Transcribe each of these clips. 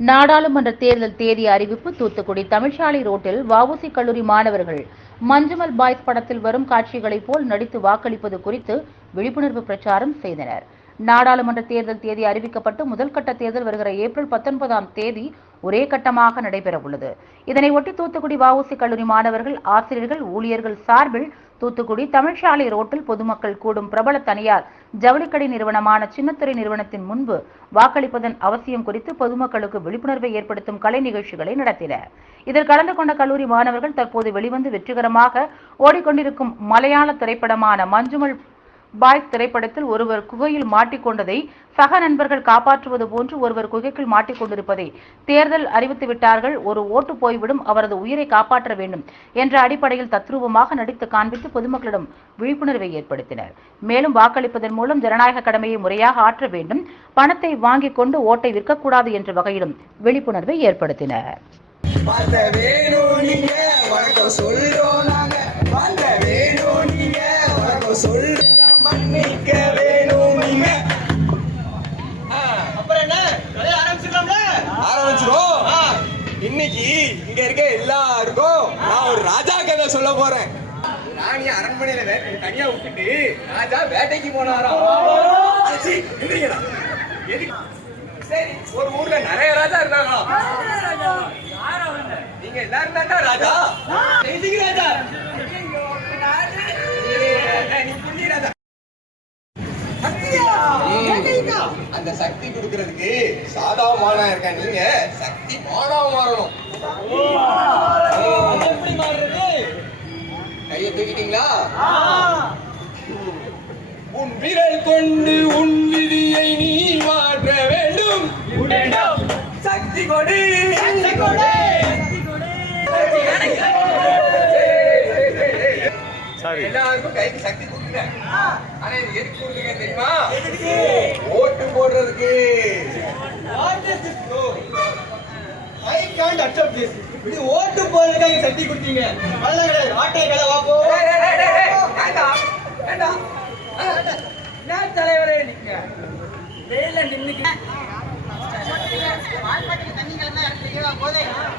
நாடாளுமன்ற தேர்தல் தேதி அறிவிப்பு தூத்துக்குடி தமிழ்ச்சாலை ரோட்டில் வஉசி கல்லூரி மாணவர்கள் மஞ்சுமல் பாய்ஸ் படத்தில் வரும் காட்சிகளைப் போல் நடித்து வாக்களிப்பது குறித்து விழிப்புணர்வு பிரச்சாரம் செய்தனர். நாடாளுமன்ற தேர்தல் தேதி அறிவிக்கப்பட்டு முதல்கட்ட தேர்தல் வருகிற ஏப்ரல் பத்தொன்பதாம் தேதி ஒரே கட்டமாக நடைபெற உள்ளது ஒட்டி தூத்துக்குடி வஉசி கல்லூரி மாணவர்கள் ஆசிரியர்கள் ஊழியர்கள் சார்பில் தூத்துக்குடி தமிழ்ச்சாலை ரோட்டில் பொதுமக்கள் கூடும் பிரபல தனியார் ஜவுளிக்கடை நிறுவனமான சின்னத்துறை நிறுவனத்தின் முன்பு வாக்களிப்பதன் அவசியம் குறித்து பொதுமக்களுக்கு விழிப்புணர்வை ஏற்படுத்தும் கலை நிகழ்ச்சிகளை நடத்தினர் இதில் கலந்து கொண்ட கல்லூரி மாணவர்கள் தற்போது வெளிவந்து வெற்றிகரமாக ஓடிக்கொண்டிருக்கும் மலையாள திரைப்படமான மஞ்சுமல் பாய் திரைப்படத்தில் ஒருவர் குகையில் மாட்டிக்கொண்டதை சக நண்பர்கள் காப்பாற்றுவது போன்று ஒருவர் குகைக்குள் மாட்டிக்கொண்டிருப்பதை தேர்தல் அறிவித்து விட்டார்கள். ஒரு ஓட்டு போய்விடும் அவரது உயிரை காப்பாற்ற வேண்டும் என்ற அடிப்படையில் தத்ரூபமாக நடித்து காண்பித்து பொதுமக்களிடம் விழிப்புணர்வை ஏற்படுத்தினர். மேலும் வாக்களிப்பதன் மூலம் ஜனநாயக கடமையை முறையாக ஆற்ற வேண்டும். பணத்தை வாங்கிக் கொண்டு ஓட்டை விற்கக்கூடாது என்ற வகையிலும் விழிப்புணர்வை ஏற்படுத்தினர். இன்னைக்கு இங்க இருக்க எல்லாருக்கும் நான் ஒரு ராஜா கதை சொல்ல போறேன். ராணி அரண்மனையில தனியா விட்டுட்டு ராஜா வேட்டைக்கு போனாராம்? சரி ஒரு ஊர்ல நிறைய ராஜா இருந்தாங்களாம் நீங்க எல்லாரும் ராஜா. ராஜா. அந்த சக்தி கொடுக்கறதுக்கு சாதாவமானா இருக்க நீங்க. சக்தி மானாவ மாறணும். கைய தூக்கிட்டீங்களா? உன் விரல் கொண்டு உன் விதியை நீ மாற்ற வேண்டும். வேண்டும். சக்தி கொடு. சக்தி கொடு. எல்லாருக்கும் கைக்கு சக்தி கொடுங்க ஆனா இது எதுக்கு கொடுங்க தெரியுமா? ஓட்டு போடுறதுக்கு? I can't accept this. இது ஓட்டு போறதுக்காக சக்தி கொடுத்தீங்க. அதெல்லாம் கிடையாது. ஆட்டை கடை டேய், டேய், வேண்டாம். என்ன தலைவரே நீங்க வெயில நின்னுக்கு திறக்கிற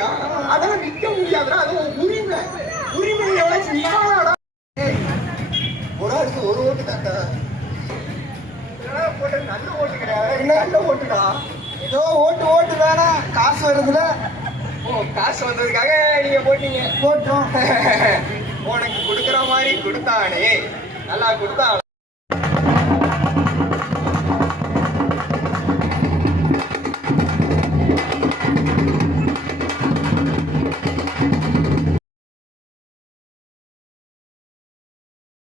பொருள்னு நினைச்சியா? அதெல்லாம் விற்க முடியாதுடா. அது உன் உரிமை. எவனாச்சும் விற்பானாடா? ஏய், ஒரு ஆளுக்கு ஒரு ஓட்டு. என்னடா போட்ட நல்ல ஓட்டு கிடையாது. நல்ல ஓட்டுடா? ஏதோ ஓட்டு ஓட்டு வேணாம் காசு வருதுல ஓ, காசு வந்ததுக்காக நீங்க போட்டீங்க போட்டோம் உனக்கு கொடுக்குற மாதிரி கொடுத்தானே நல்லா கொடுத்தான்